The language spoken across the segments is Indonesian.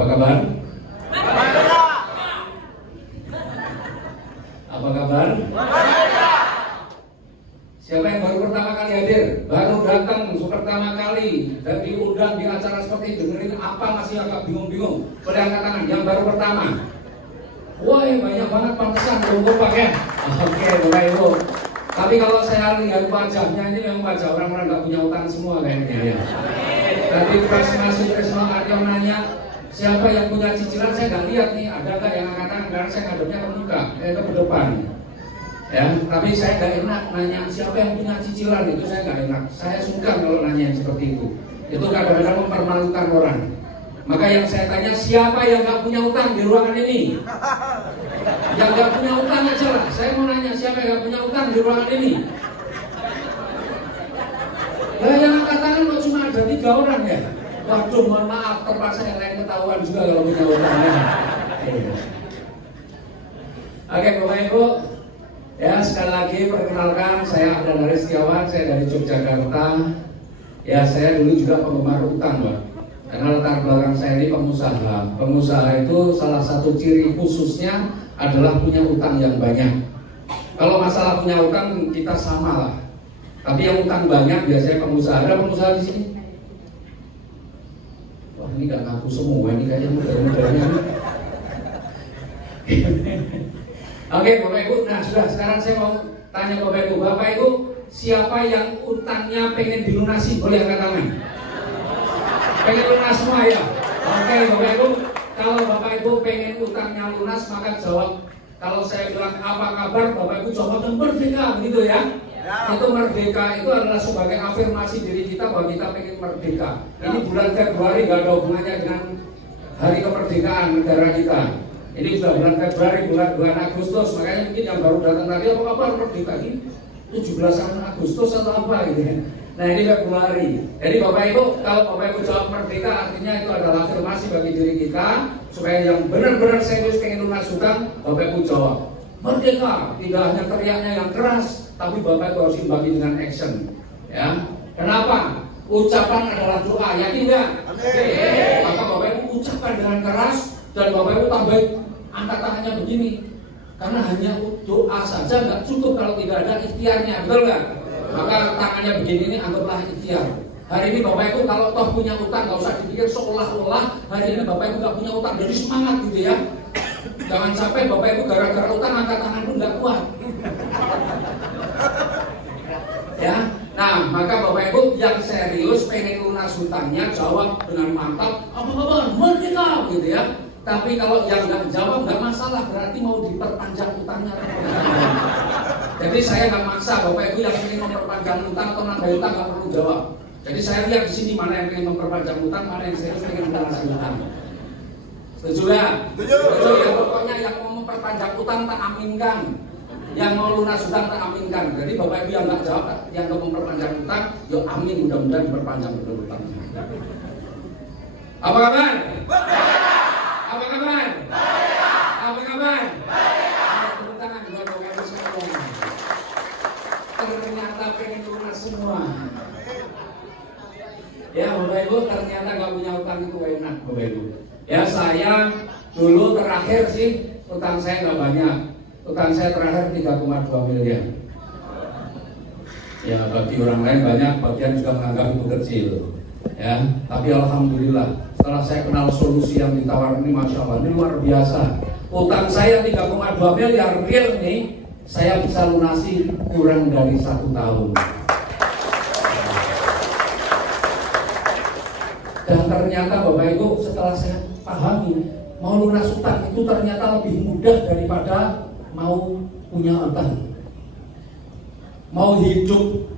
Apa kabar? Apa kabar? Siapa yang baru pertama kali hadir? Baru datang pertama kali dan diundang di acara seperti dengerin apa masih agak bingung-bingung? Boleh angkat tangan yang baru pertama. Wah, banyak banget pantesan belum pakai. Oke, Bapak Ibu. Tapi kalau saya lihat wajahnya ini memang wajah orang-orang nggak punya utang semua kayaknya ya. Tadi pas masuk Tresno Aryo nanya siapa yang punya cicilan, saya nggak lihat nih ada nggak yang angkat tangan karena saya ngadepnya ke muka, ke depan. Ya, tapi saya nggak enak nanya siapa yang punya cicilan, itu saya nggak enak. Saya sungkan kalau nanya yang seperti itu. Itu kadang-kadang mempermalukan orang. Maka yang saya tanya siapa yang nggak punya utang di ruangan ini? Yang nggak punya utang aja lah. Saya mau nanya siapa yang nggak punya utang di ruangan ini? Nah, yang angkat tangan kok cuma ada 3 orang ya? Waduh, mohon maaf, terpaksa yang lain ketahuan juga kalau punya utang ya. Oke, Bapak Ibu. Ya, sekali lagi perkenalkan, saya Abdan Haris Setiawan, saya dari Yogyakarta. Ya, saya dulu juga penggemar utang, Pak. Karena latar belakang saya ini pengusaha. Pengusaha itu salah satu ciri khususnya adalah punya utang yang banyak. Kalau masalah punya utang kita sama lah. Tapi yang utang banyak biasanya pengusaha. Ada pengusaha di sini? Wah, ini gak ngaku semua, ini kayaknya mudah-mudahnya. Oke, Bapak Ibu, nah sudah, sekarang saya mau tanya Bapak Ibu. Bapak Ibu, siapa yang utangnya pengen dilunasi? Boleh angkat tangan. Pengen lunas semua ya? Oke, Bapak Ibu, kalau Bapak Ibu pengen utangnya lunas, maka jawab. Kalau saya bilang apa kabar, Bapak Ibu jawab merdeka, begitu ya? Itu merdeka itu adalah sebagai afirmasi diri kita bahwa kita pengen merdeka. Ini bulan Februari gak ada hubungannya dengan hari kemerdekaan negara kita. Ini sudah bulan Februari, bulan Agustus, makanya mungkin yang baru datang tadi apa kabar merdeka ini 17 Agustus atau apa gitu ya. Nah, ini Februari. Jadi Bapak Ibu, kalau Bapak Ibu jawab merdeka, artinya itu adalah afirmasi bagi diri kita supaya yang benar-benar serius pengen lunas hutang, Bapak Ibu jawab merdeka. Tidak hanya teriaknya yang keras, tapi Bapak Ibu harus imbangi dengan action. Ya, kenapa? Ucapan adalah doa, yakin nggak? Maka Bapak Ibu ucapkan dengan keras dan Bapak Ibu tambahin angkat tangannya begini. Karena hanya doa saja nggak cukup kalau tidak ada ikhtiarnya, betul nggak? Maka tangannya begini ini anggaplah ikhtiar. Hari ini Bapak Ibu kalau toh punya utang nggak usah dipikir seolah-olah hari ini Bapak Ibu nggak punya utang, jadi semangat gitu ya. Jangan sampai Bapak Ibu gara-gara utang angkat tangan pun nggak kuat. Ya, nah maka Bapak Ibu yang serius pengen lunas hutangnya jawab dengan mantap apa merdeka gitu ya. Tapi kalau yang nggak jawab nggak masalah, berarti mau diperpanjang utangnya. Jadi saya nggak maksa Bapak Ibu yang ingin memperpanjang utang atau nambah utang nggak perlu jawab. Jadi saya lihat di sini mana yang ingin memperpanjang utang, mana yang serius ingin melunasi utang. Setuju ya? Setuju ya, pokoknya yang mau memperpanjang utang tak aminkan. Yang mau lunas utang tak aminkan. Jadi Bapak Ibu yang nggak jawab, yang mau memperpanjang utang, yo amin, mudah-mudahan diperpanjang betul utangnya. Apa kabar? Apa kabar? Apa kabar? Tepuk tangan buat Bapak Ibu sekalian. Ternyata pengen lunas semua. Ya Bapak Ibu, ternyata nggak punya utang itu enak Bapak Ibu. Ya saya dulu terakhir sih utang saya nggak banyak. Utang saya terakhir 3,2 miliar. Ya bagi orang lain banyak, bagian juga menganggap itu kecil. Ya, tapi alhamdulillah setelah saya kenal solusi yang ditawarkan ini, masya Allah, ini luar biasa. Utang saya 3,2 miliar real nih, saya bisa lunasi kurang dari 1 tahun. Dan ternyata Bapak Ibu setelah saya pahami, mau lunas utang itu ternyata lebih mudah daripada mau punya utang. Mau hidup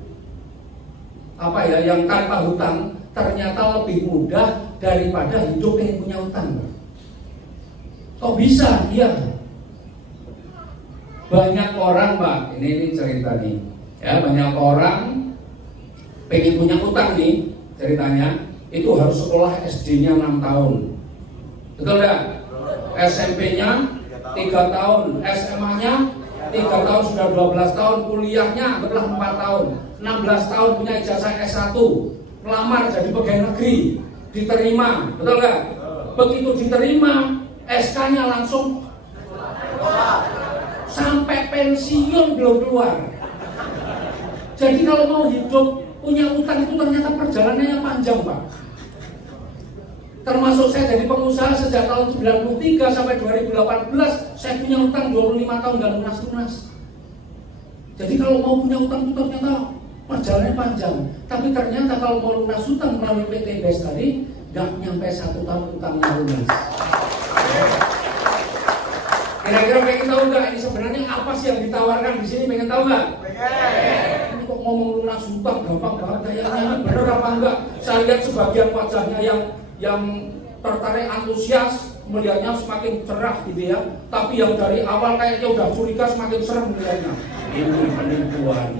yang tanpa hutang ternyata lebih mudah daripada hidup yang punya utang. Kok bisa? Iya. Banyak orang, Pak, ini cerita nih. Ya, banyak orang pengen punya utang nih, ceritanya itu harus sekolah SD-nya 6 tahun. Betul enggak? SMP-nya 3 tahun, SMA-nya 3 tahun, sudah 12 tahun, kuliahnya adalah 4 tahun, 16 tahun punya ijazah S1, melamar jadi pegawai negeri, diterima, betul nggak? Begitu diterima, SK-nya langsung sampai pensiun belum keluar. Jadi kalau mau hidup punya utang itu ternyata perjalanannya panjang, Pak. Termasuk saya jadi pengusaha sejak tahun 93 sampai 2018, saya punya utang 25 tahun dan lunas-lunas. Jadi kalau mau punya utang itu ternyata perjalanannya panjang. Tapi ternyata kalau mau lunas utang melalui PT BES tadi, nggak nyampe 1 tahun utangnya lunas. Kira-kira pengen tahu nggak ini sebenarnya apa sih yang ditawarkan di sini? Pengen tahu nggak? Ini kok ngomong lunas utang gampang banget kayaknya, bener apa enggak? Saya lihat sebagian wajahnya yang tertarik antusias, melihatnya semakin cerah gitu ya. Tapi yang dari awal kayaknya udah curiga, semakin serem melihatnya. Ini penipuan.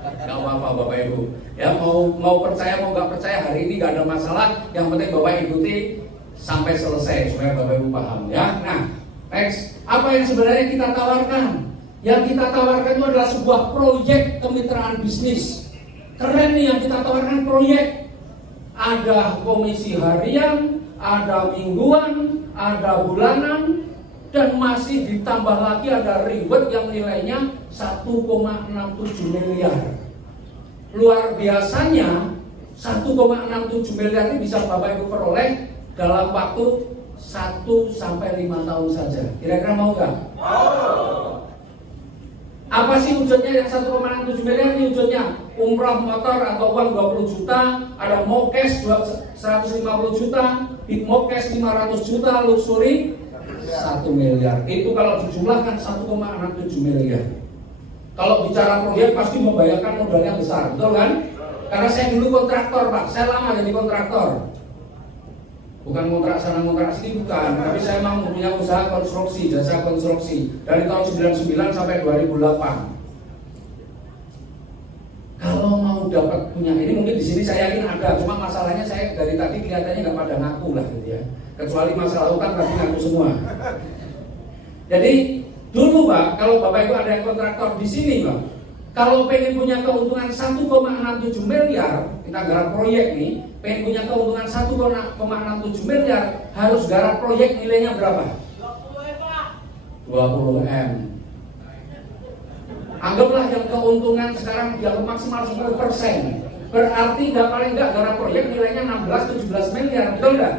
Gak apa-apa Bapak Ibu. Ya mau percaya mau nggak percaya hari ini nggak ada masalah. Yang penting Bapak ikuti sampai selesai supaya Bapak Ibu paham ya. Nah, next, apa yang sebenarnya kita tawarkan? Yang kita tawarkan itu adalah sebuah proyek kemitraan bisnis. Keren nih yang kita tawarkan proyek. Ada komisi harian, ada mingguan, ada bulanan, dan masih ditambah lagi ada reward yang nilainya 1,67 miliar. Luar biasanya 1,67 miliar ini bisa Bapak Ibu peroleh dalam waktu 1 sampai 5 tahun saja. Kira-kira mau nggak? Apa sih wujudnya yang 1,67 miliar? Ini wujudnya umroh motor atau uang 20 juta, ada mokes 150 juta, big mokes 500 juta, luxury 1 miliar. Itu kalau dijumlahkan 1,67 miliar. Kalau bicara proyek pasti membayarkan modalnya besar, betul kan? Karena saya dulu kontraktor Pak, saya lama jadi kontraktor. Bukan kontrak sana kontrak sini bukan, tapi saya memang punya usaha konstruksi, jasa konstruksi dari tahun 99 sampai 2008. Kalau mau dapat punya ini mungkin di sini saya yakin ada, cuma masalahnya saya dari tadi kelihatannya nggak pada ngaku lah gitu ya. Kecuali masalah utang pasti ngaku semua. Jadi dulu Pak, kalau Bapak Ibu ada yang kontraktor di sini Pak, kalau pengen punya keuntungan 1,67 miliar, kita garap proyek nih, pengen punya keuntungan 1,67 miliar, harus garap proyek nilainya berapa? 20 M. Anggaplah yang keuntungan sekarang yang maksimal 10%. Berarti paling nggak garap proyek nilainya 16-17 miliar, betul nggak?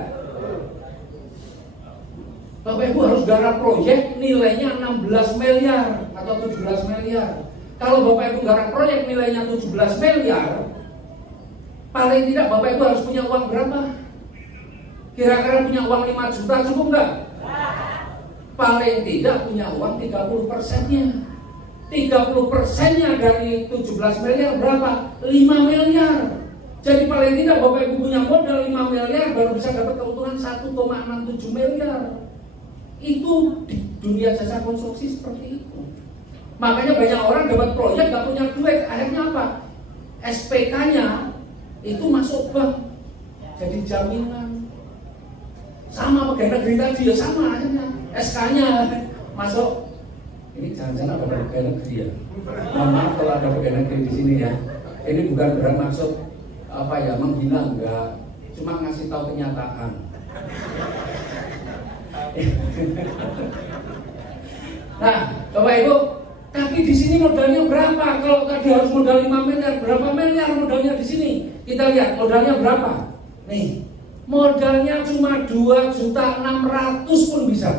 Bapak Ibu harus garap proyek nilainya 16 miliar atau 17 miliar. Kalau Bapak Ibu garap proyek nilainya 17 miliar, paling tidak Bapak Ibu harus punya uang berapa? Kira-kira punya uang 5 juta cukup nggak? Paling tidak punya uang 30%-nya. 30%-nya dari 17 miliar berapa? 5 miliar. Jadi paling tidak Bapak Ibu punya modal 5 miliar baru bisa dapat keuntungan 1,67 miliar. Itu di dunia jasa konstruksi seperti itu. Makanya banyak orang dapat proyek gak punya duit, akhirnya apa? SPK-nya itu masuk bank, jadi jaminan. Sama pegawai negeri tadi ya sama akhirnya. SK-nya masuk. Ini jangan-jangan ada pegawai negeri ya. Mohon maaf kalau ada pegawai negeri di sini ya. Ini bukan bermaksud apa ya menghina, enggak. Cuma ngasih tahu kenyataan. Nah, Bapak Ibu, tapi di sini modalnya berapa? Kalau tadi harus modal 5 miliar, berapa miliar modalnya di sini? Kita lihat modalnya berapa. Nih, modalnya cuma 2.600.000 pun bisa.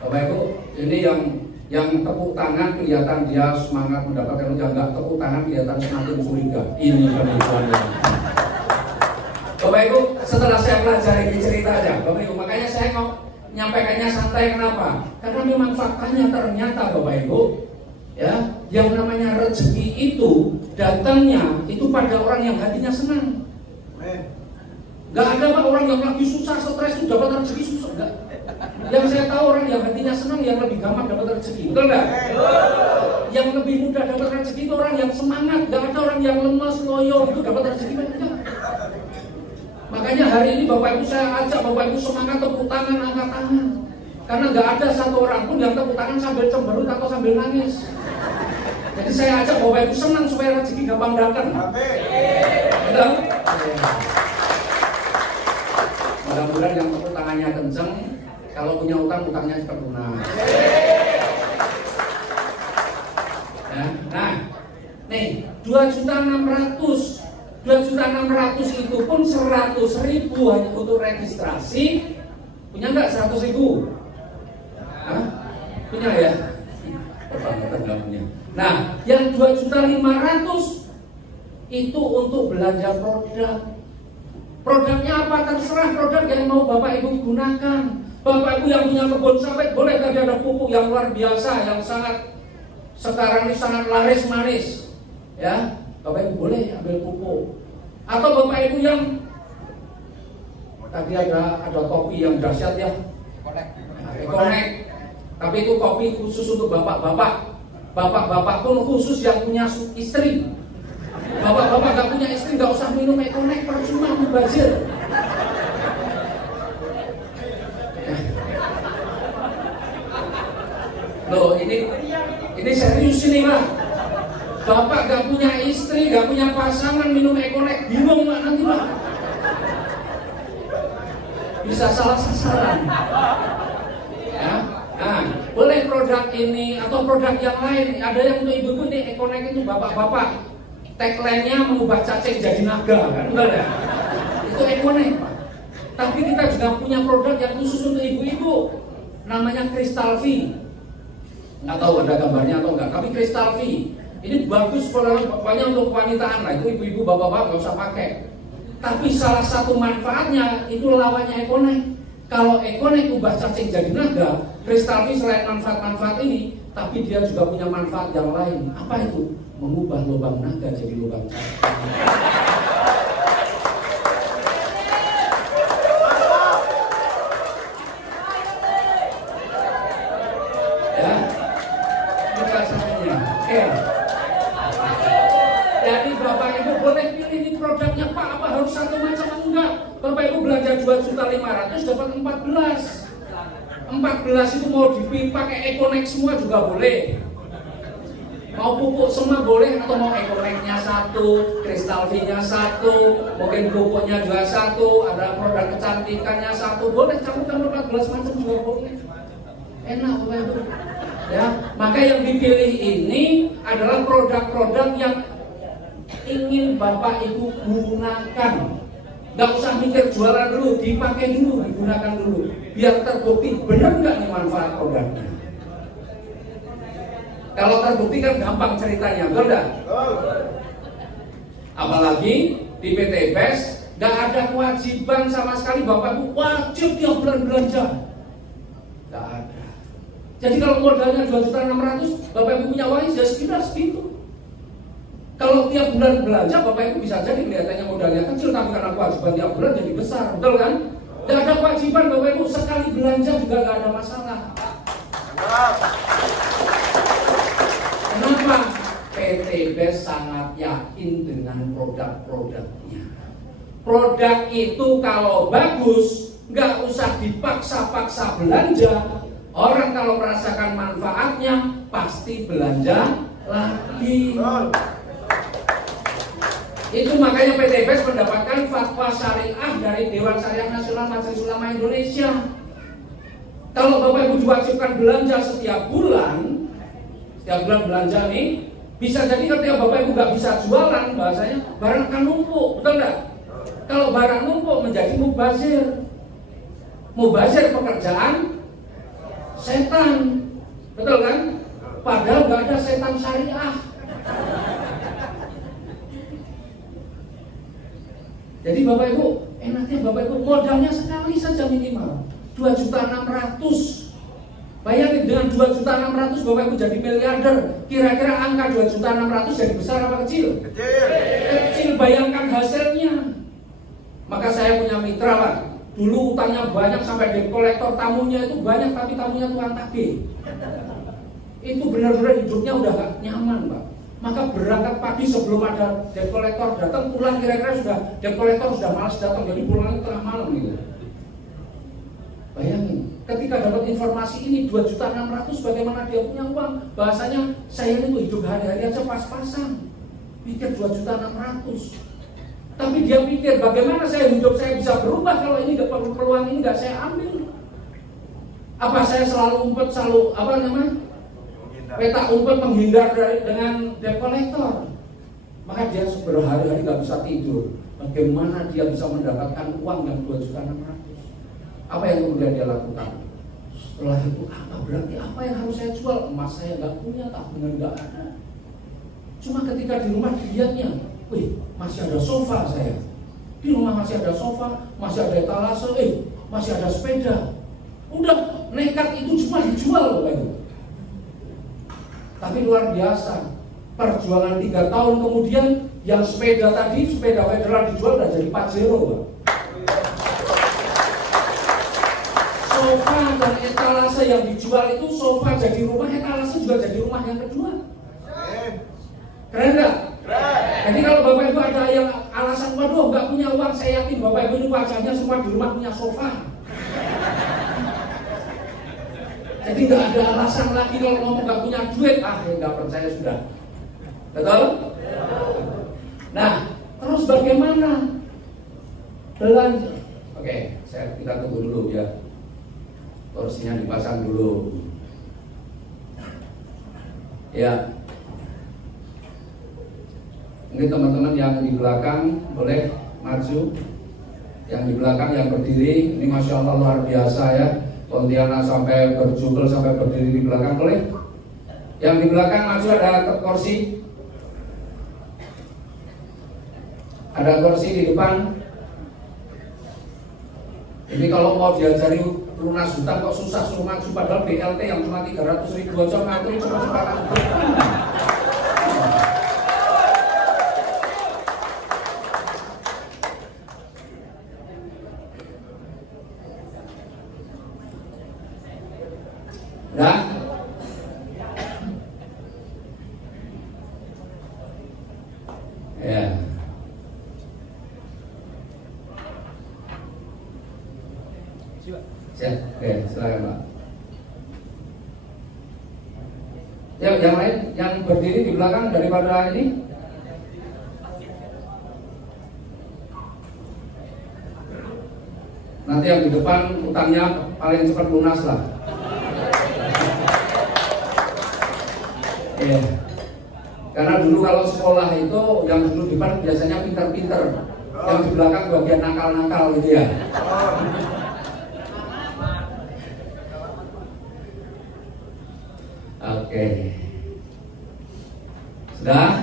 Bapak Ibu, ini yang tepuk tangan kelihatan dia semangat mendapatkan uang, enggak tepuk tangan kelihatan semakin curiga. Ini penipuannya. Bapak Ibu, setelah saya pelajari cerita aja, Bapak Ibu, makanya saya mau nyampaikannya santai. Kenapa? Karena memang faktanya ternyata Bapak Ibu, ya, yang namanya rezeki itu datangnya itu pada orang yang hatinya senang. Gak ada Pak orang yang lagi susah, stres itu dapat rezeki susah, enggak. Yang saya tahu orang yang hatinya senang yang lebih gampang dapat rezeki, betul enggak? Yang lebih mudah dapat rezeki itu orang yang semangat, gak ada orang yang lemas, loyo itu dapat rezeki enggak. Makanya hari ini Bapak Ibu saya ajak Bapak Ibu semangat tepuk tangan, angkat tangan. Karena nggak ada satu orang pun yang tepuk tangan sambil cemberut atau sambil nangis. Jadi saya ajak Bapak Ibu senang supaya rezeki gampang datang. dong? Mudah-mudahan yang tepuk tangannya kenceng, kalau punya utang, utangnya cepat lunas. Ya, nah, nih 2.600.000 itu pun 100.000 hanya untuk registrasi. Punya nggak 100.000? Hah? Punya ya? Nggak punya. Nah, yang 2.500.000 itu untuk belanja produk. Produknya apa? Terserah produk yang mau Bapak Ibu gunakan. Bapak Ibu yang punya kebun sawit, boleh tadi ada pupuk yang luar biasa, yang sangat sekarang ini sangat laris manis, ya Bapak Ibu boleh ambil pupuk. Atau Bapak Ibu yang tadi ada kopi yang dahsyat ya, Ekonek. Tapi itu kopi khusus untuk bapak-bapak. Bapak-bapak pun khusus yang punya istri. Bapak-bapak gak punya istri gak usah minum Ekonek, percuma mubazir. Loh ini serius ini Pak. Bapak gak punya istri, gak punya pasangan, minum Ekonek, bingung Pak nanti Pak. Bisa salah sasaran. Ya. Nah, boleh produk ini atau produk yang lain. Ada yang untuk ibu-ibu nih, Ekonek itu bapak-bapak. Tagline-nya mengubah cacing jadi naga, kan? Betul ya? Itu Ekonek Pak. Tapi kita juga punya produk yang khusus untuk ibu-ibu. Namanya Crystal V. Nggak tahu ada gambarnya atau enggak, tapi Crystal V ini bagus pokoknya untuk kewanitaan lah, itu ibu-ibu bapak-bapak nggak usah pakai. Tapi salah satu manfaatnya itu lawannya Ekonek. Kalau Ekonek ubah cacing jadi naga, Crystal V selain manfaat-manfaat ini, tapi dia juga punya manfaat yang lain. Apa itu? Mengubah lubang naga jadi lubang cacing. Jadi Bapak Ibu boleh pilih ini produknya Pak, apa harus satu macam? Enggak. Bapak Ibu belanja 2.500.000 dapat 14. 14 itu mau dipakai Ekonek semua juga boleh. Mau pupuk semua boleh, atau mau Ekoneknya satu, Crystal V-nya satu, mungkin pupuknya juga satu, ada produk kecantikannya satu, boleh campur 14 macam juga boleh. Enak Bapak Ibu. Ya, maka yang dipilih ini adalah produk-produk yang ingin Bapak Ibu gunakan. Gak usah mikir jualan dulu, dipakai dulu, digunakan dulu, biar terbukti benar nggak nih manfaat produknya. Kalau terbukti kan gampang ceritanya, betul nggak? Apalagi di PT BES nggak ada kewajiban sama sekali Bapak Ibu wajib tiap bulan belanja. Nggak ada. Jadi kalau modalnya 2.600.000, Bapak Ibu punya uang ya segitu. Kalau tiap bulan belanja, Bapak Ibu bisa jadi kelihatannya modalnya kecil, tapi karena kewajiban tiap bulan jadi besar, betul kan? Tidak ada kewajiban Bapak Ibu, sekali belanja juga nggak ada masalah. Kenapa? PT BES sangat yakin dengan produk-produknya. Produk itu kalau bagus, nggak usah dipaksa-paksa belanja. Orang kalau merasakan manfaatnya, pasti belanja lagi. Itu makanya PT BES mendapatkan fatwa syariah dari Dewan Syariah Nasional Majelis Ulama Indonesia. Kalau Bapak Ibu diwajibkan belanja setiap bulan belanja nih, bisa jadi ketika Bapak Ibu nggak bisa jualan, bahasanya barang akan numpuk, betul nggak? Kalau barang numpuk menjadi mubazir. Mubazir pekerjaan setan, betul kan? Padahal nggak ada setan syariah. Jadi Bapak Ibu, enaknya Bapak Ibu modalnya sekali saja minimal 2.600.000. Bayangin dengan 2.600.000 Bapak Ibu jadi miliarder. Kira-kira angka 2.600.000 jadi besar apa kecil? Kecil, bayangkan hasilnya. Maka saya punya mitra Pak. Dulu utangnya banyak sampai debt collector, tamunya itu banyak tapi tamunya tukang tagih. Itu benar-benar hidupnya udah gak nyaman Pak. Maka berangkat pagi sebelum ada debt collector datang, pulang kira-kira sudah debt collector sudah malas datang, jadi pulangnya tengah malam gitu. Bayangin, ketika dapat informasi ini 2.600.000 bagaimana dia punya uang? Bahasanya saya itu hidup hari-hari aja pas-pasan. Pikir 2.600.000. Tapi dia pikir bagaimana hidup saya bisa berubah kalau ini peluang ini nggak saya ambil. Apa saya selalu petak umpet menghindar dengan debt collector. Maka dia berhari-hari nggak bisa tidur. Bagaimana dia bisa mendapatkan uang yang 2.600.000? Apa yang kemudian dia lakukan? Setelah itu berarti apa yang harus saya jual? Emas saya nggak punya, tabungan nggak ada. Cuma ketika di rumah dilihatnya, masih ada sofa saya. Di rumah masih ada sofa, masih ada etalase, masih ada sepeda. Udah nekat itu cuma dijual Bapak Ibu. Tapi luar biasa, perjuangan 3 tahun kemudian yang sepeda federal dijual udah jadi Pajero, Pak. Sofa dan etalase yang dijual itu, sofa jadi rumah, etalase juga jadi rumah yang kedua. Keren nggak? Jadi kalau Bapak Ibu ada yang alasan, waduh nggak punya uang, saya yakin Bapak Ibu ini wajahnya semua di rumah punya sofa. Jadi nggak ada alasan lagi kalau ngomong nggak punya duit, nggak percaya sudah. Betul? Nah, terus bagaimana belanja? Oke, kita tunggu dulu ya. Kursinya dipasang dulu. Ya. Ini teman-teman yang di belakang boleh maju. Yang di belakang yang berdiri, ini Masya Allah luar biasa ya. Pontianak sampai berjubel sampai berdiri di belakang boleh. Yang di belakang maju, ada kursi. Ada kursi di depan. Ini kalau mau diajari lunas hutang kok susah, suruh maju, padahal BLT yang cuma 300.000 aja ngantri cepat-cepat. Nah, ya. Siap, oke, silakan Pak. Ya, yang lain, yang berdiri di belakang daripada ini. Nanti yang di depan utangnya paling cepat lunas lah. Ya. Karena dulu kalau sekolah itu yang dulu di depan biasanya pinter-pinter, yang di belakang bagian nakal-nakal gitu ya. Oke. Sudah?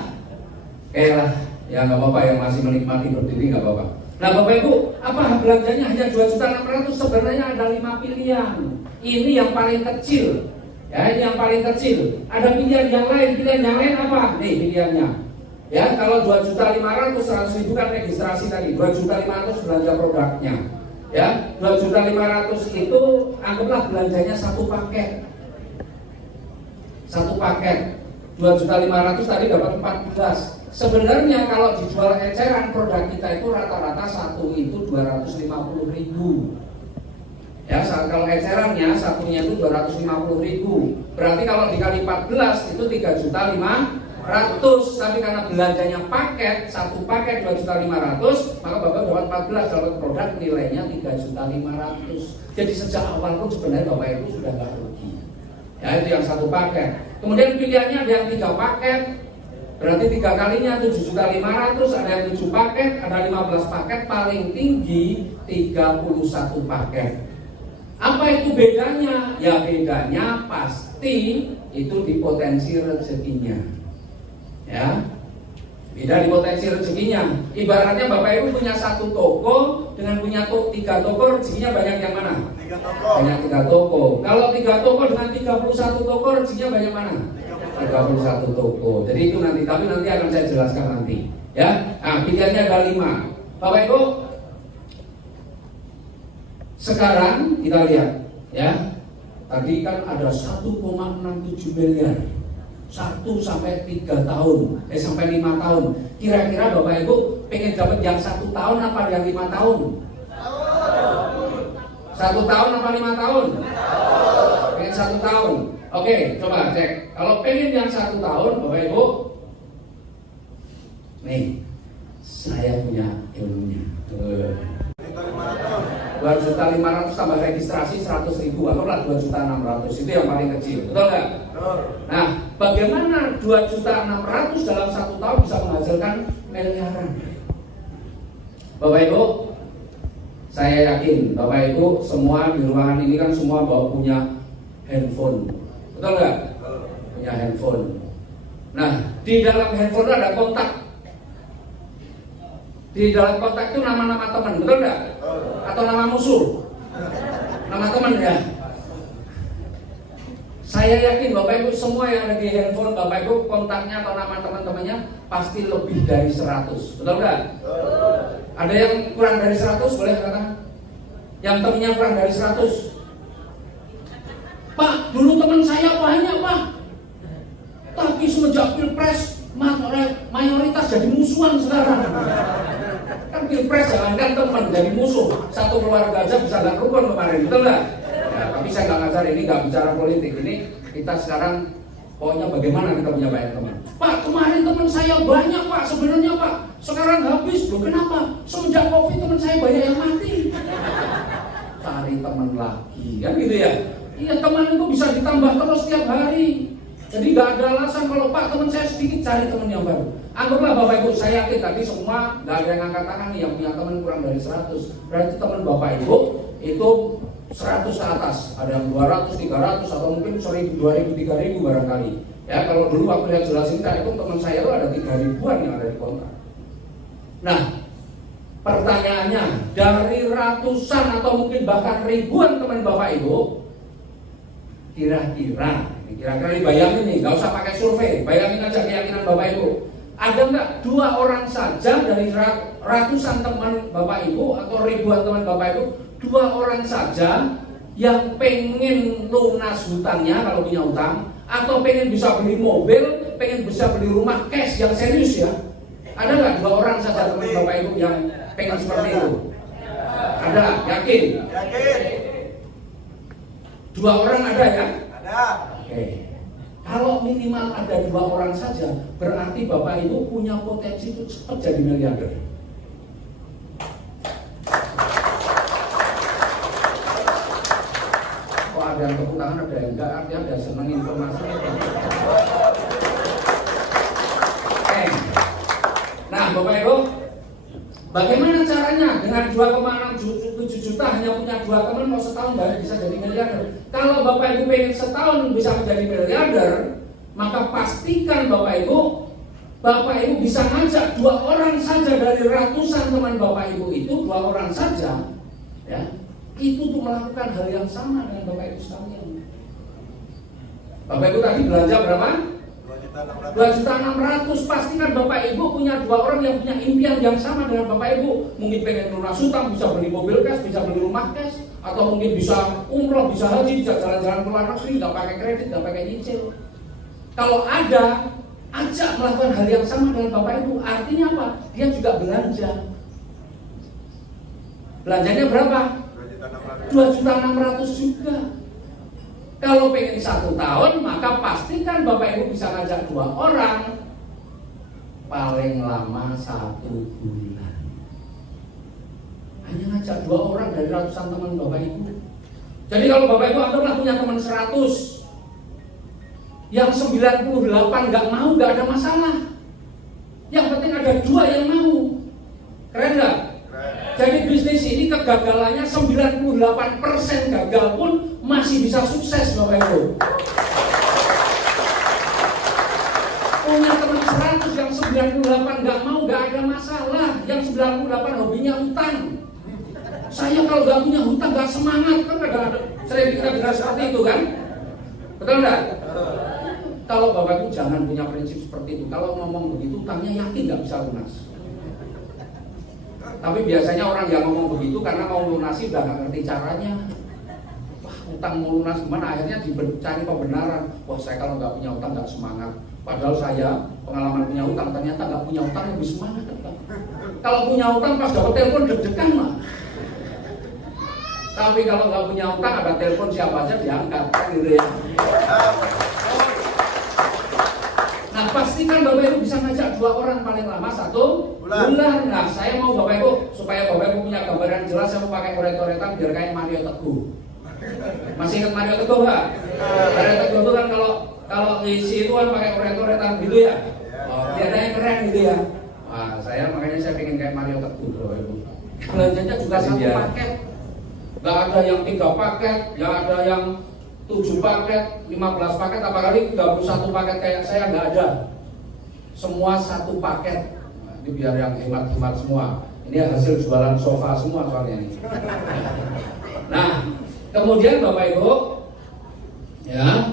Oke lah, ya nggak apa-apa, yang masih menikmati berdiri nggak apa-apa. Nah Bapak Ibu, apa belanjanya hanya 2.600.000? Sebenarnya ada 5 pilihan. Ini yang paling kecil. Ya, ini yang paling kecil. Ada pilihan yang lain apa? Nih pilihannya. Ya, kalau 2.500.000, 100.000 kan registrasi tadi. 2.500.000 belanja produknya. Ya, 2.500.000 itu anggaplah belanjanya satu paket. Satu paket. 2.500.000 tadi dapat 14. Sebenarnya kalau dijual eceran produk kita itu rata-rata satu itu 250.000. Ya, kalau ecerannya satunya itu 250.000. Berarti kalau dikali 14 itu 3.500.000. Tapi karena belanjanya paket, satu paket 2.500.000, maka Bapak dapat 14, dapat produk nilainya 3.500.000. Jadi sejak awal pun sebenarnya Bapak Ibu sudah nggak rugi. Ya, itu yang satu paket. Kemudian pilihannya ada yang 3 paket. Berarti 3 kalinya 7.500.000, ada yang 7 paket, ada 15 paket, paling tinggi 31 paket. Apa itu bedanya? Ya bedanya pasti itu di potensi rezekinya. Ya, beda di potensi rezekinya. Ibaratnya Bapak Ibu punya satu toko dengan punya 3 toko, rezekinya banyak yang mana? 3 toko. Banyak 3 toko. Kalau 3 toko dengan 31 toko, rezekinya banyak mana? 31 toko. Jadi itu nanti, tapi nanti akan saya jelaskan nanti. Ya, nah pilihannya ada 5. Bapak Ibu, sekarang kita lihat, ya. Tadi kan ada 1,67 miliar. 1 sampai 3 tahun, sampai 5 tahun. Kira-kira Bapak Ibu pengen dapat yang 1 tahun apa yang 5 tahun? 1 tahun apa 5 tahun? Pengen 1 tahun. Oke, coba cek. Kalau pengen yang 1 tahun, Bapak Ibu, nih, saya saya punya ilmunya. 2.500.000 tambah registrasi 100.000, anggaplah 2.600.000, itu yang paling kecil, betul nggak? Nah, bagaimana 2.600.000 dalam 1 tahun bisa menghasilkan miliaran? Bapak Ibu, saya yakin Bapak Ibu semua di ruangan ini kan semua punya handphone, betul nggak? Punya handphone. Nah, di dalam handphone ada kontak. Di dalam kontak itu nama-nama teman, betul nggak? Atau nama musuh? Nama teman ya. Saya yakin Bapak Ibu semua yang ada di handphone Bapak Ibu kontaknya atau nama teman-temannya pasti lebih dari 100, betul nggak? Ada yang kurang dari 100 boleh kata? Yang temannya kurang dari 100? Pak, dulu teman saya banyak Pak, tapi semenjak Pilpres mayoritas jadi musuhan sekarang. Kan Pilpres jangankan teman jadi musuh, satu keluarga aja bisa nggak rukun kemarin, betul nggak? Ya, tapi saya nggak ngajar ini, nggak bicara politik ini. Kita sekarang pokoknya bagaimana kita punya banyak teman. Pak, kemarin teman saya banyak Pak, sebenarnya Pak, sekarang habis. Loh kenapa? Semenjak Covid teman saya banyak yang mati. Cari teman lagi, kan gitu ya? Iya, teman itu bisa ditambah terus setiap hari. Jadi nggak ada alasan kalau Pak teman saya sedikit, cari teman yang baru. Anggaplah Bapak Ibu, saya yakin tadi semua nggak ada yang angkat tangan nih yang punya teman kurang dari 100. Berarti teman Bapak Ibu itu 100 ke atas. Ada yang 200, 300 atau mungkin 1.000, 2.000, 3.000 barangkali. Ya kalau dulu waktu yang jelasin saya itu teman saya itu ada 3.000-an yang ada di kontak. Nah, pertanyaannya dari ratusan atau mungkin bahkan ribuan teman Bapak Ibu, kira-kira dibayangin nih, nggak usah pakai survei, bayangin aja keyakinan Bapak Ibu. Ada nggak 2 orang saja dari ratusan teman Bapak Ibu atau ribuan teman Bapak Ibu, 2 orang saja yang pengen lunas hutangnya kalau punya hutang, atau pengen bisa beli mobil, pengen bisa beli rumah cash yang serius ya? Ada nggak 2 orang saja teman Bapak Ibu yang pengen seperti itu? Ada, yakin? 2 orang ada ya? Ada. Oke. Kalau minimal ada 2 orang saja, berarti Bapak Ibu punya potensi untuk cepat jadi miliarder. Kok ada yang tepuk tangan, ada yang enggak, artinya ada senang informasi. Oke. Nah, Bapak Ibu, bagaimana caranya dengan 2,67 juta hanya punya 2 teman mau setahun baru bisa jadi miliarder? Kalau Bapak Ibu pengen setahun bisa menjadi miliarder, maka pastikan Bapak Ibu bisa ngajak 2 orang saja dari ratusan teman Bapak Ibu itu, 2 orang saja, ya, itu untuk melakukan hal yang sama dengan Bapak Ibu sekalian. Bapak Ibu tadi belanja berapa? 2.600.000. Pastikan Bapak Ibu punya 2 orang yang punya impian yang sama dengan Bapak Ibu. Mungkin pengen lunas hutang, bisa beli mobil cash, bisa beli rumah cash, atau mungkin bisa umroh, bisa haji, bisa jalan-jalan ke luar negeri, nggak pakai kredit, nggak pakai nyicil. Kalau ada, ajak melakukan hal yang sama dengan Bapak Ibu. Artinya apa? Dia juga belanja. Belanjanya berapa? 2.600.000 juga. Kalau pengen 1 tahun, maka pastikan Bapak Ibu bisa ngajak 2 orang, paling lama 1 bulan. Hanya ngajak 2 orang dari ratusan teman Bapak Ibu. Jadi kalau Bapak Ibu anggaplah punya teman 100, yang 98 nggak mau, nggak ada masalah. Yang penting ada 2 yang mau. Keren nggak? Jadi bisnis ini kegagalannya 98% gagal pun masih bisa sukses Bapak Ibu. Punya teman 100 yang 98 nggak mau, nggak ada masalah. Yang 98 hobinya utang. Saya kalau nggak punya hutang nggak semangat, kan ada sering kita dengar seperti itu kan? Betul nggak? Kalau Bapak Ibu jangan punya prinsip seperti itu. Kalau ngomong begitu, utangnya yakin nggak bisa lunas. Tapi biasanya orang yang ngomong begitu karena mau lunasi udah nggak ngerti caranya. Wah, utang mau lunas gimana? Akhirnya dicari pembenaran. Wah, saya kalau nggak punya utang nggak semangat. Padahal saya pengalaman punya utang, ternyata nggak punya utang lebih semangat. Kalau punya utang pas dapat telepon deg-degan mah. Tapi kalau nggak punya utang ada telepon siapa aja diangkat, gitu ya. Nah, pastikan Bapak Ibu bisa ngajak 2 orang paling lama 1 bulan. Nah, saya mau Bapak Ibu, supaya Bapak Ibu punya gambaran jelas, saya mau pakai coret-coretan biar kayak Mario Teguh. Masih ingat Mario Teguh nggak? Mario Teguh itu kan kalau isi itu kan pakai coret-coretan gitu ya. Kelihatannya keren gitu ya. Nah, makanya saya pengen kayak Mario Teguh, Bapak Ibu. Belanjanya juga 1 paket. Nggak ada yang 3 paket, nggak ada yang 7 paket, 15 paket, apalagi 31 paket kayak saya, nggak ada. Semua 1 paket. Nah, ini biar yang hemat-hemat semua. Ini hasil jualan sofa semua soalnya ini. Nah, kemudian Bapak Ibu, ya,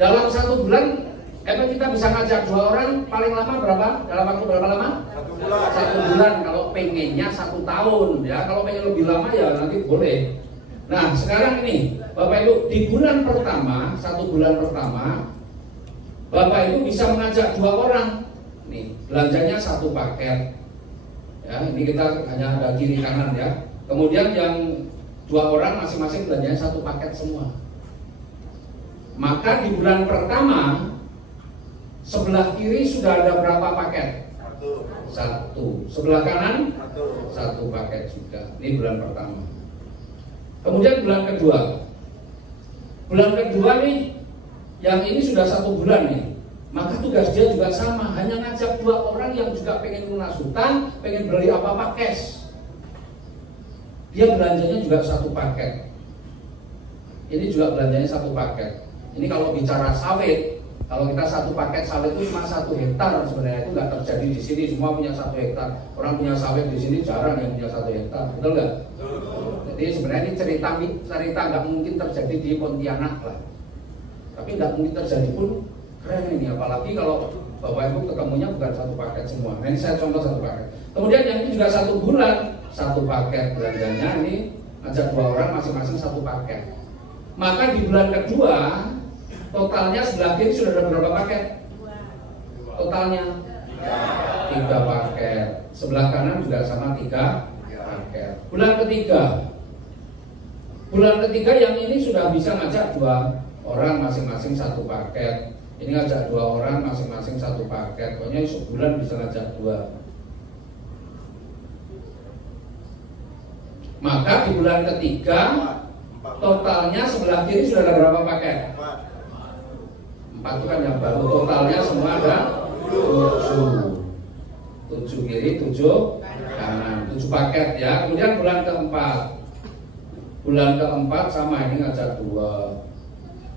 dalam 1 bulan, kita bisa ngajak 2 orang paling lama berapa? Dalam waktu berapa lama? 1 bulan. 1 bulan. Kalau pengennya 1 tahun, ya. Kalau pengen lebih lama ya nanti boleh. Nah, sekarang ini Bapak Ibu di bulan pertama, 1 bulan pertama, Bapak Ibu bisa mengajak 2 orang. Nih, belanjanya 1 paket. Ya, ini kita hanya ada kiri kanan ya. Kemudian yang 2 orang masing-masing belanjanya 1 paket semua. Maka di bulan pertama sebelah kiri sudah ada berapa paket? 1. Sebelah kanan 1 paket juga. Ini bulan pertama. Kemudian bulan kedua. Bulan kedua nih, yang ini sudah 1 bulan nih. Maka tugas dia juga sama, hanya ngajak 2 orang yang juga pengen lunas hutang, pengen beli apa-apa cash. Dia belanjanya juga 1 paket. Ini juga belanjanya 1 paket. Ini kalau bicara sawit, kalau kita 1 paket sawit itu cuma 1 hektar sebenarnya, itu nggak terjadi di sini. Semua punya 1 hektar. Orang punya sawit di sini jarang yang punya 1 hektar, betul nggak? Jadi sebenarnya ini cerita nggak mungkin terjadi di Pontianak lah. Tapi nggak mungkin terjadi pun keren ini, apalagi kalau Bapak Ibu ketemunya bukan 1 paket semua. Nah, ini saya contoh 1 paket. Kemudian yang ini juga 1 bulan, 1 paket belanjanya ini ngajak 2 orang masing-masing 1 paket. Maka di bulan kedua totalnya sebelah kiri sudah ada berapa paket? Totalnya 3 paket. Sebelah kanan juga sama 3 paket. Bulan ketiga yang ini sudah bisa ngajak 2 orang masing-masing 1 paket. Ini ngajak 2 orang masing-masing 1 paket. Pokoknya sebulan bisa ngajak 2. Maka di bulan ketiga totalnya sebelah kiri sudah ada berapa paket? 4 itu kan yang baru. Totalnya semua ada 7. 7 kiri, 7 kanan, 7 paket ya. Kemudian bulan keempat sama, ini ngajak 2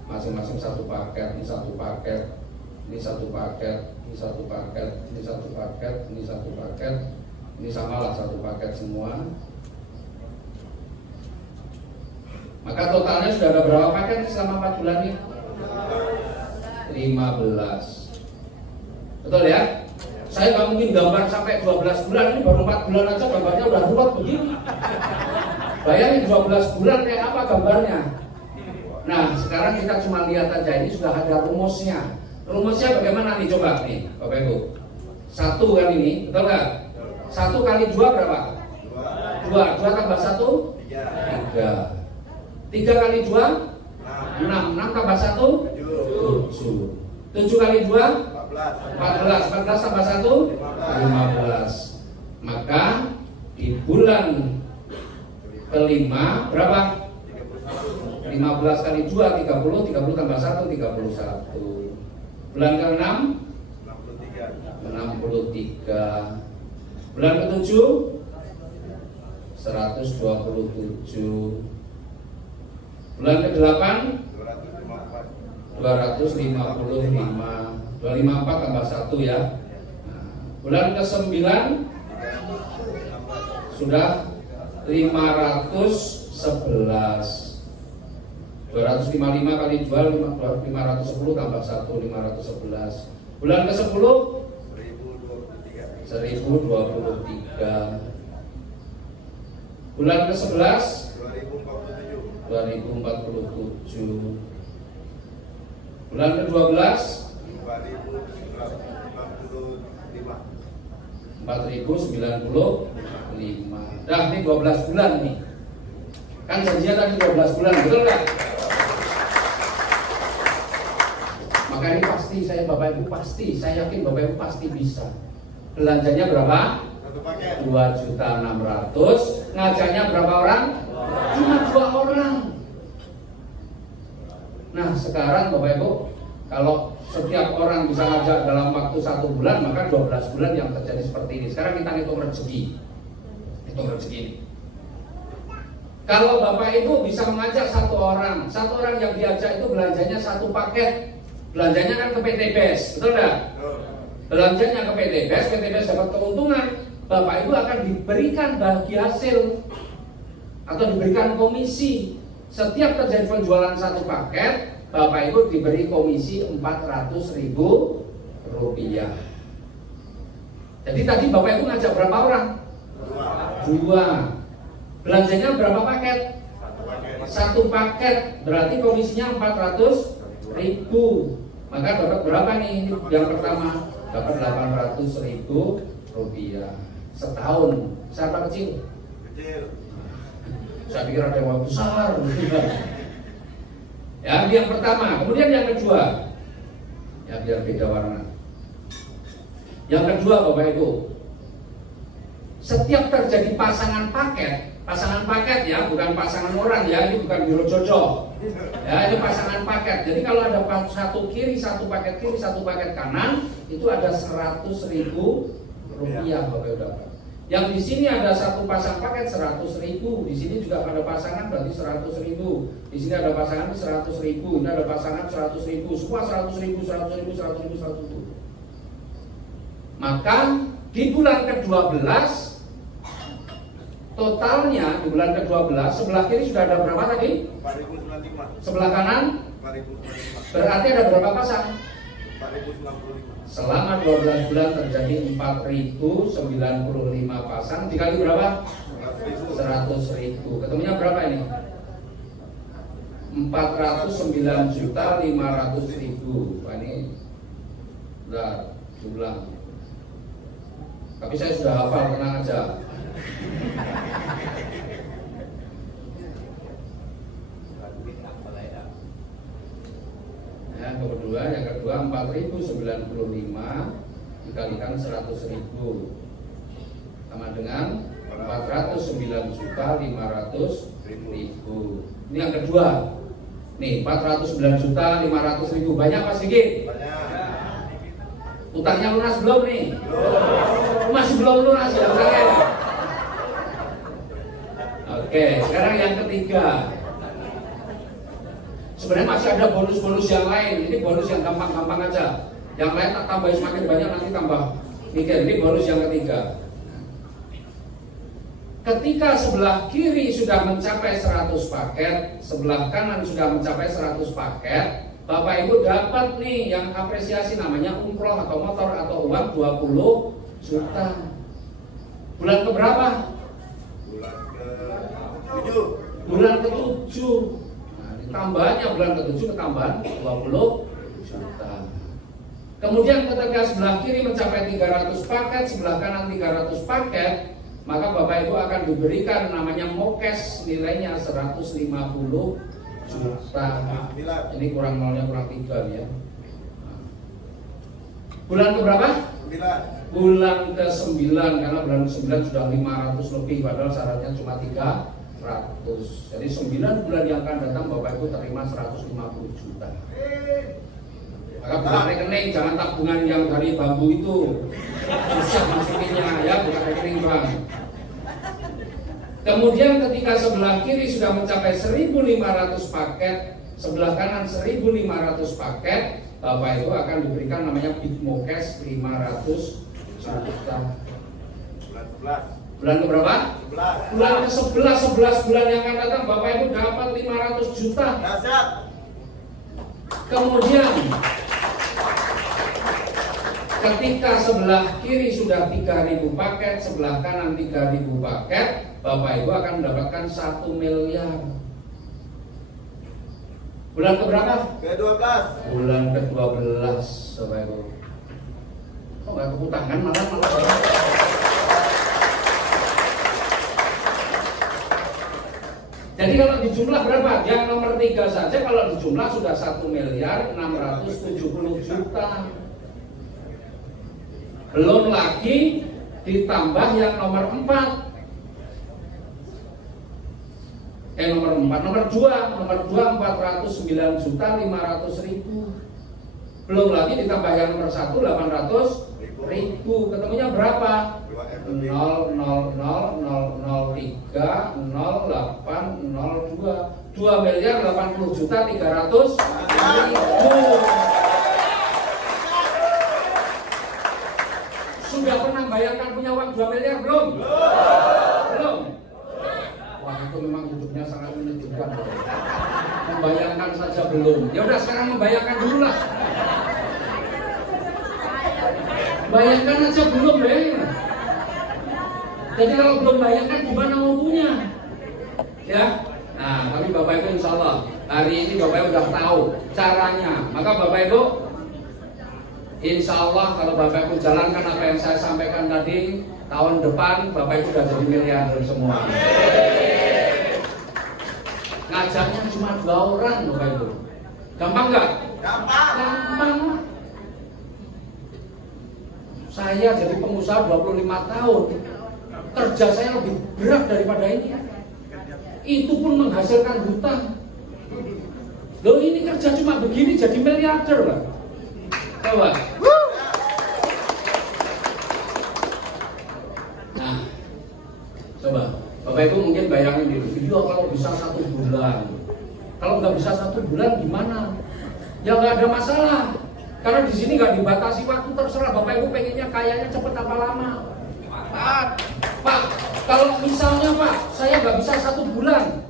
masing-masing 1 paket. Ini 1 paket, ini 1 paket, ini 1 paket, ini 1 paket, ini 1 paket. Ini samalah 1 paket semua. Maka totalnya sudah ada berapa paket selama 4 bulan ini? 15. Betul ya? Saya nggak mungkin gambar sampai 12 bulan, ini baru 4 bulan aja gambarnya udah ruwet begini. Bayangin 12 bulan kayak apa gambarnya. Nah, sekarang kita cuma lihat aja, ini sudah ada rumusnya. Rumusnya bagaimana nih, coba nih Bapak Ibu. 1 kan ini, betul nggak? 1 kali 2 berapa? 2 tambah 1? 3. 3 kali 2? 6. 6 tambah 1? 7. 7 kali 2? 14. 14 tambah 1? 15. Maka di bulan kelima berapa? 15 kali 2 30. 30 tambah 1 31. Bulan ke-6 63. Bulan ke-7 127. Bulan ke-8 255. 254 tambah 1 ya. Nah, bulan ke-9 sudah 511. 255 kali 2 510 tambah 1 511. Bulan ke-10 1023. Bulan ke-11 2047. Bulan ke-12 4095. Dah, ini 12 bulan nih. Kan janjinya tadi 12 bulan, betul nggak? Maka ini pasti saya Bapak Ibu pasti, saya yakin Bapak Ibu pasti bisa. Belanjanya berapa? 2.600.000. Ngajarnya berapa orang? Cuma 2 orang. Nah sekarang Bapak Ibu, kalau setiap orang bisa ngajak dalam waktu 1 bulan, maka 12 bulan yang terjadi seperti ini. Sekarang kita hitung rezeki. Hitung rezeki ini. Kalau Bapak Ibu bisa mengajak 1 orang yang diajak itu belanjanya 1 paket. Belanjanya kan ke PT BES, betul enggak? Belanjanya ke PT BES dapat keuntungan. Bapak Ibu akan diberikan bagi hasil atau diberikan komisi. Setiap terjadi penjualan 1 paket, Bapak Ibu diberi komisi Rp400.000. Jadi tadi Bapak Ibu ngajak berapa orang? 2. Belanjanya berapa paket? 1 paket, berarti komisinya Rp400.000. Maka dapat berapa nih? Yang pertama dapat Rp800.000 setahun. Besar apa kecil? Kecil. Saya pikir ada yang besar. Ya, yang pertama. Kemudian yang kedua, ya biar beda warna. Yang kedua Bapak Ibu, setiap terjadi pasangan paket ya, bukan pasangan orang ya, ini bukan biro jodoh. Ya, ini pasangan paket. Jadi kalau ada 1 kiri, 1 paket kiri, 1 paket kanan, itu ada Rp100.000 Bapak Ibu dapat. Yang di sini ada 1 pasang paket 100.000, di sini juga ada pasangan berarti 100.000, di sini ada pasangan 100.000, ini ada pasangan 100.000, semua 100.000. Maka di bulan ke-12 totalnya di bulan ke-12 sebelah kiri sudah ada berapa tadi? 4.095. Sebelah kanan? 4.095. Berarti ada berapa pasang? 4.095. Selama 12 bulan terjadi 4.095 pasang. Dikali berapa? 100.000. Ketemunya berapa ini? 409.500.000. Wah, ini udah jumlah. Tapi saya sudah hafal, tenang aja. Yang kedua 4.095 dikalikan 100.000 sama dengan 409.500.000. Ini yang kedua. Nih 409.500.000. Banyak Pak sedikit? Banyak. Utangnya lunas belum nih? Belum. Masih belum lunas ya utangnya. Oke, sekarang yang ketiga. Sebenarnya masih ada bonus-bonus yang lain. Ini bonus yang gampang-gampang aja. Yang lain tak tambah semakin banyak nanti tambah mikir. Ini bonus yang ketiga. Ketika sebelah kiri sudah mencapai 100 paket, sebelah kanan sudah mencapai 100 paket, Bapak Ibu dapat nih yang apresiasi namanya umroh atau motor atau uang 20 juta. Bulan keberapa? Bulan ke-7. Tambahannya bulan ke-7 ketambahan 20 juta. Kemudian ketika sebelah kiri mencapai 300 paket, sebelah kanan 300 paket, maka Bapak Ibu akan diberikan namanya mokes, nilainya 150 juta. Ini kurang nolnya kurang 3 ya. Bulan ke berapa? 9. Bulan ke-9, karena bulan ke-9 sudah 500 lebih, padahal syaratnya cuma 300. Jadi 9 bulan yang akan datang Bapak Ibu terima 150 juta. Maka bukan rekening, jangan tabungan yang dari bambu itu. Susah masukinnya ya, bukan rekening bank. Kemudian ketika sebelah kiri sudah mencapai 1.500 paket, sebelah kanan 1.500 paket, Bapak Ibu akan diberikan namanya Big Mokes 500 juta. Bulan ke berapa? Bulan ke-11, 11 bulan yang akan datang Bapak Ibu dapat 500 juta. Kemudian ketika sebelah kiri sudah 3.000 paket, sebelah kanan 3.000 paket, Bapak Ibu akan mendapatkan 1 miliar. Bulan ke berapa? Ke-12. Bulan ke-12 Bapak Ibu. Kok gak tepuk tangan malah. Jadi kalau di jumlah berapa? Yang nomor 3 saja kalau di jumlah sudah 1.670.000.000. Belum lagi ditambah yang nomor 4. Nomor 2 409.500.000. Belum lagi ditambah yang nomor 1 800.000. Ketemunya berapa? 0,000030802. 2.080.300.000. Sudah pernah bayangkan punya uang 2 miliar belum? Belum. Wah, itu memang hidupnya sangat menunjukkan. Membayangkan saja belum. Ya udah, sekarang membayangkan dulu lah. Bayangkan aja belum, deh. Jadi kalau belum bayangkan gimana mau punya? Ya. Nah, tapi Bapak Ibu insya Allah hari ini Bapak Ibu udah tahu caranya. Maka Bapak Ibu insya Allah kalau Bapak Ibu jalankan apa yang saya sampaikan tadi, tahun depan Bapak Ibu sudah jadi miliarder semua. Ngajarnya cuma 2 orang Bapak Ibu. Gampang nggak? Gampang. Saya jadi pengusaha 25 tahun. Kerja saya lebih berat daripada ini. Itu pun menghasilkan hutang. Loh, ini kerja cuma begini jadi miliarder lah. Coba. Nah, coba Bapak Ibu mungkin bayangin dulu, video kalau bisa 1 bulan. Kalau nggak bisa 1 bulan gimana? Ya nggak ada masalah. Karena di sini nggak dibatasi waktu, terserah Bapak Ibu pengennya kayanya cepet apa lama. Pak, kalau misalnya Pak, saya nggak bisa 1 bulan,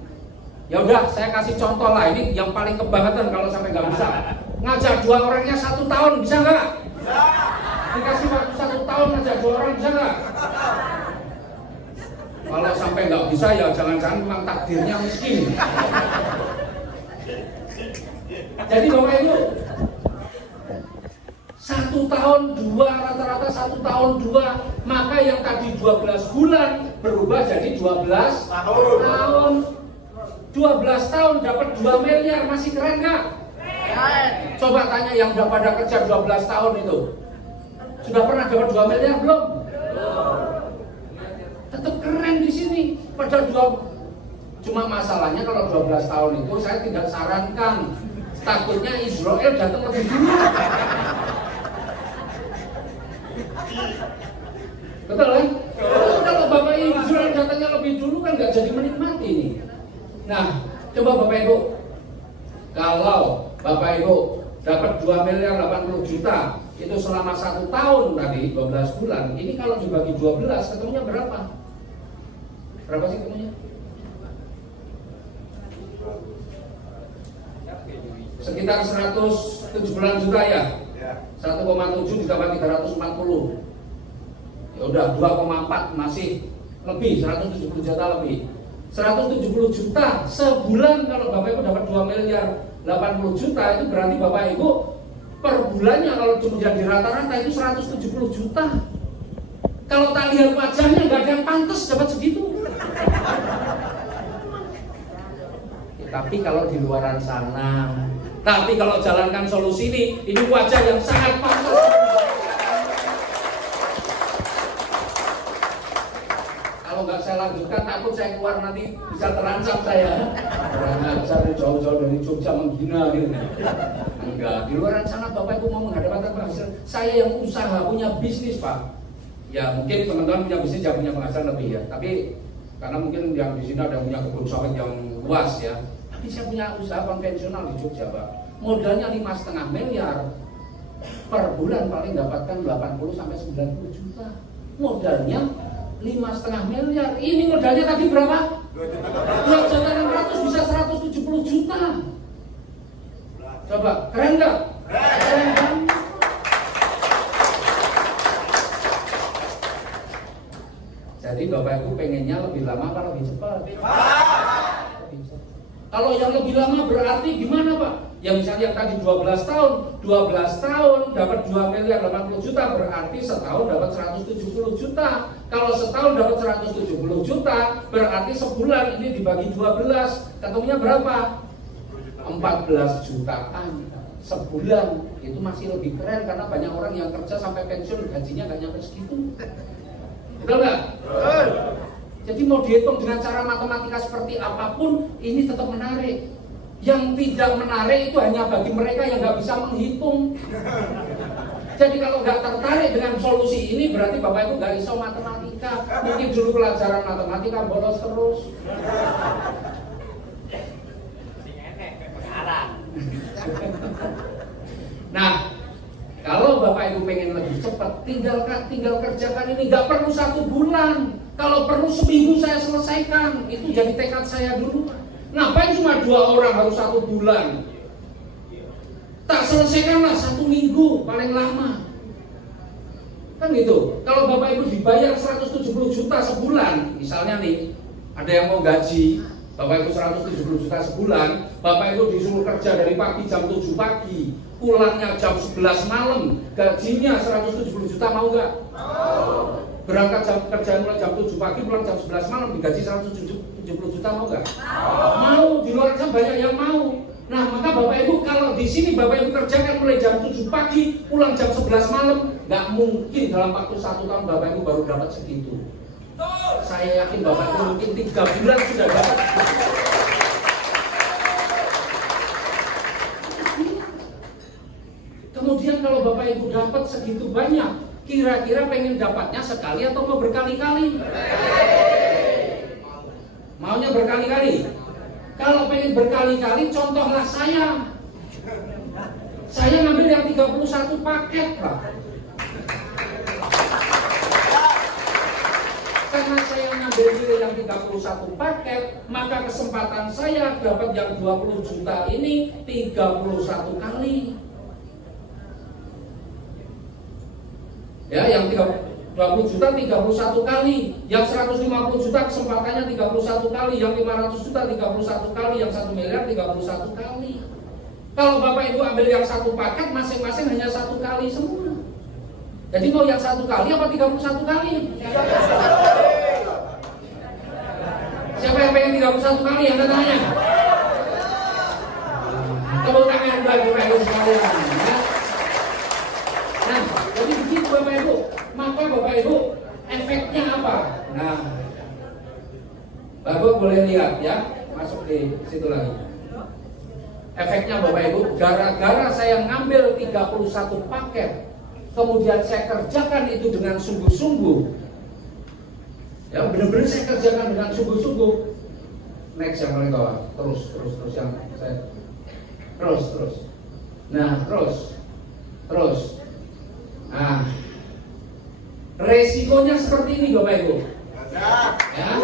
ya udah saya kasih contoh lah. Ini yang paling kebangetan kalau sampai nggak bisa. Ngajar 2 orangnya 1 tahun bisa nggak? Bisa. Dikasih waktu 1 tahun ngajar 2 orang bisa nggak? Kalau sampai nggak bisa ya jangan-jangan memang takdirnya miskin. Jadi Bapak Ibu, 1 tahun 2, rata-rata 1 tahun 2, maka yang tadi 12 bulan berubah jadi 12 tahun. 12 tahun dapat 2 miliar, masih keren nggak? Coba tanya yang udah pada kerja 12 tahun itu, sudah pernah dapat 2 miliar belum? Tetap keren di sini. Pada 2, cuma masalahnya kalau 12 tahun itu saya tidak sarankan, takutnya Israel datang lebih dulu. Betul kan? Kalau Bapak Israel datangnya lebih dulu kan nggak jadi menikmati ini. Nah, coba Bapak Ibu, kalau Bapak Ibu dapat 2.080.000.000 itu selama 1 tahun tadi 12 bulan, ini kalau dibagi 12 ketemunya berapa? Berapa sih ketemunya? Sekitar 170 juta ya? 1,7 ditambah 340. Ya udah 2,4 masih lebih, 170 juta lebih. 170 juta sebulan. Kalau Bapak Ibu dapat 2.080.000.000 itu berarti Bapak Ibu per bulannya kalau menjadi rata-rata itu 170 juta. Kalau tak lihat wajahnya nggak ada yang pantas dapat segitu. Tapi kalau di luaran sana, tapi kalau jalankan solusi ini wajah yang sangat pantas. Kalau nggak saya lanjutkan, takut saya keluar nanti bisa terancam saya. Orang ajar jauh-jauh dari Jogja menghina gitu. Enggak, di luaran sana Bapak Ibu mau menghadapkan penghasilan. Saya yang usaha, punya bisnis Pak. Ya mungkin teman-teman punya bisnis yang punya penghasilan lebih ya. Tapi karena mungkin yang di sini ada yang punya kebun sawit yang luas ya. Tapi saya punya usaha konvensional di Jogja Pak. Modalnya 5,5 miliar. Per bulan paling dapatkan 80 sampai 90 juta. Modalnya 5,5 miliar. Ini modalnya tadi berapa? 2.600.000 bisa 170 juta. Coba, keren nggak? Keren kan? Jadi Bapak Ibu pengennya lebih lama apa lebih cepat? Kalau yang lebih lama berarti gimana Pak? Ya misalnya tadi 12 tahun dapat 2 miliar 80 juta, berarti setahun dapat 170 juta. Kalau setahun dapat 170 juta, berarti sebulan ini dibagi 12, ketemunya berapa? 14 jutaan sebulan. Itu masih lebih keren karena banyak orang yang kerja sampai pensiun gajinya nggak nyampe segitu. Betul nggak? Jadi mau dihitung dengan cara matematika seperti apapun, ini tetap menarik. Yang tidak menarik itu hanya bagi mereka yang nggak bisa menghitung. Jadi kalau nggak tertarik dengan solusi ini, berarti Bapak Ibu nggak bisa matematika. Mungkin dulu pelajaran matematika bolos terus. Nah, kalau Bapak Ibu pengen lebih cepat, tinggal kerjakan ini. Nggak perlu 1 bulan. Kalau perlu seminggu saya selesaikan. Itu jadi tekad saya dulu. Ngapain cuma 2 orang harus 1 bulan? Tak selesaikanlah 1 minggu paling lama. Kan gitu. Kalau Bapak Ibu dibayar 170 juta sebulan, misalnya nih, ada yang mau gaji Bapak Ibu 170 juta sebulan, Bapak Ibu disuruh kerja dari pagi jam 7 pagi, pulangnya jam 11 malam, gajinya 170 juta, mau nggak? Berangkat kerja mulai jam 7 pagi, pulang jam 11 malam, digaji 170 juta, mau nggak? Mau, di luar sana banyak yang mau. Nah, maka Bapak Ibu kalau di sini Bapak Ibu kerjakan mulai jam 7 pagi, pulang jam 11 malam, nggak mungkin dalam waktu 1 tahun Bapak Ibu baru dapat segitu. Saya yakin Bapak Ibu mungkin 3 bulan sudah dapat. Kemudian kalau Bapak Ibu dapat segitu banyak, kira-kira pengen dapatnya sekali atau mau berkali-kali? Maunya berkali-kali. Kalau pengen berkali-kali, contohlah saya. Saya ngambil yang 31 paket, Pak. Karena saya ngambil yang 31 paket, maka kesempatan saya dapat yang 20 juta ini 31 kali. Ya, yang 20 juta 31 kali, yang 150 juta kesempatannya 31 kali, yang 500 juta 31 kali, yang 1 miliar 31 kali. Kalau Bapak Ibu ambil yang 1 paket, masing-masing hanya 1 kali semua. Jadi mau yang 1 kali apa 31 kali? Siapa yang pengen 31 kali yang katanya? Tepuk tangan bagi Bapak Ibu sekalian. Nah, jadi begitu Bapak Ibu. Maka Bapak Ibu, efeknya apa? Nah, Bapak boleh lihat ya, masuk di situ lagi. Efeknya Bapak Ibu, gara-gara saya ngambil 31 paket, kemudian saya kerjakan itu dengan sungguh-sungguh. Ya, benar-benar saya kerjakan dengan sungguh-sungguh. Next yang paling bawah, terus yang saya terus. Nah, terus. Nah, resikonya seperti ini Bapak Ibu. Ya.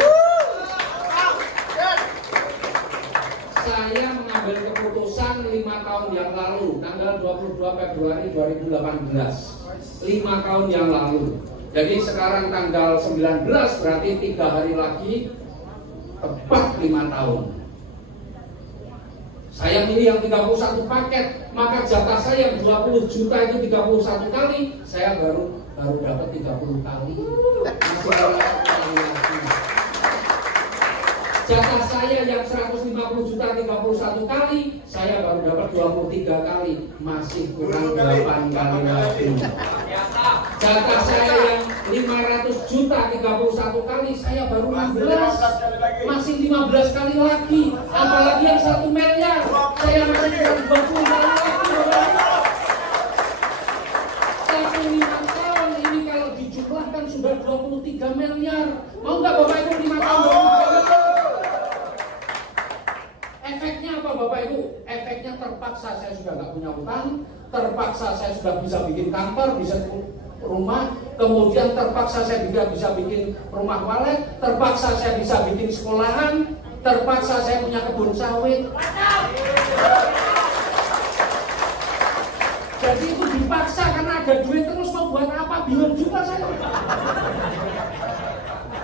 Saya mengambil keputusan 5 tahun yang lalu, tanggal 22 Februari 2018. 5 tahun yang lalu. Jadi sekarang tanggal 19, berarti 3 hari lagi tepat 5 tahun. Saya milih yang 31 paket, maka jatah saya yang 20 juta itu 31 kali, saya baru dapat 30 kali. Masih ada kali lagi. Jatah saya yang 150 juta 31 kali, saya baru dapat 23 kali, masih kurang 8 kali lagi. Jatah saya yang 500 juta 31 kali, saya baru 16, masih 15 kali lagi. Apalagi yang 1 miliar, saya masih kurang 20 kali lagi. Tapi 5 tahun ini kalau dijumlahkan sudah 23 miliar. Mau nggak Bapak Ibu 5 tahun? Efeknya apa Bapak Ibu? Efeknya terpaksa saya sudah nggak punya utang, terpaksa saya sudah bisa bikin kantor, bisa rumah, kemudian terpaksa saya juga bisa bikin rumah walet, terpaksa saya bisa bikin sekolahan, terpaksa saya punya kebun sawit. Jadi itu dipaksa karena ada duit terus, mau buat apa? Bingung juga saya.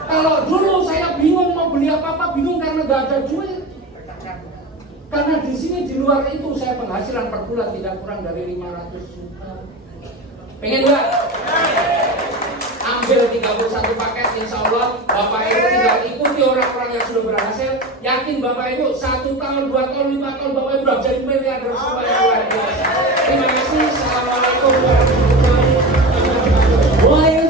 Kalau dulu saya bingung mau beli apa-apa, bingung karena nggak ada duit. Karena di sini di luar itu saya penghasilan per bulan tidak kurang dari 500 juta. Pengen nggak? Ambil 31 paket, insya Allah Bapak Ibu tinggal ikuti orang-orang yang sudah berhasil. Yakin Bapak Ibu 1 tahun, 2 tahun, 5 tahun Bapak Ibu sudah jadi miliarder semua yang luar biasa. Terima kasih. Assalamualaikum warahmatullahi wabarakatuh.